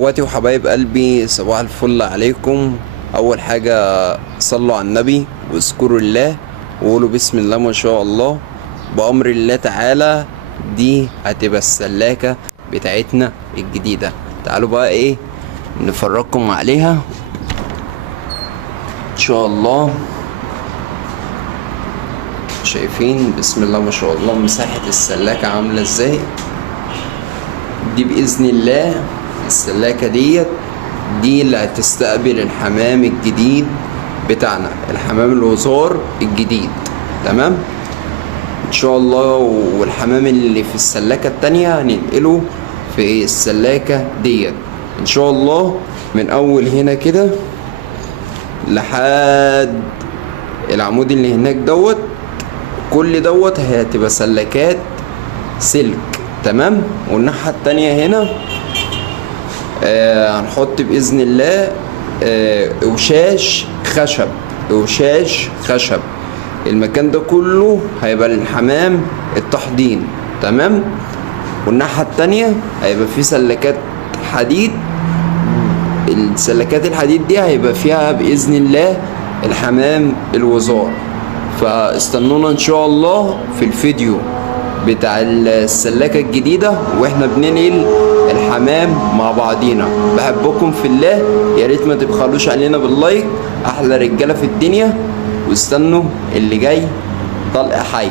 اخواتي وحبايب قلبي، صباح الفل عليكم. اول حاجة صلوا على النبي واذكروا الله وقولوا بسم الله ما شاء الله. بأمر الله تعالى دي هتبقى السلاكة بتاعتنا الجديدة. تعالوا بقى ايه نفرجكم عليها ان شاء الله. شايفين بسم الله ما شاء الله مساحة السلاكة عاملة ازاي. دي بإذن الله السلاكة دي اللي هتستقبل الحمام الجديد بتاعنا، الحمام الوزار الجديد. تمام ان شاء الله. والحمام اللي في السلاكة التانية هننقله في السلاكة ان شاء الله. من اول هنا كده لحد العمود اللي هناك كل هتبقى سلاكات سلك. تمام. والناحية التانية هنا هنحط بإذن الله وشاش خشب. المكان ده كله هيبقى للحمام التحضين. تمام. والناحية التانية هيبقى فيه سلكات حديد. السلكات الحديد دي هيبقى فيها بإذن الله الحمام الوزار. فاستنونا ان شاء الله في الفيديو بتاع السلاكة الجديدة واحنا بننقل الحمام مع بعضينا. بحبكم في الله، يا ريت ما تبخلوش علينا باللايك. احلى رجالة في الدنيا، واستنوا اللي جاي طلق حي.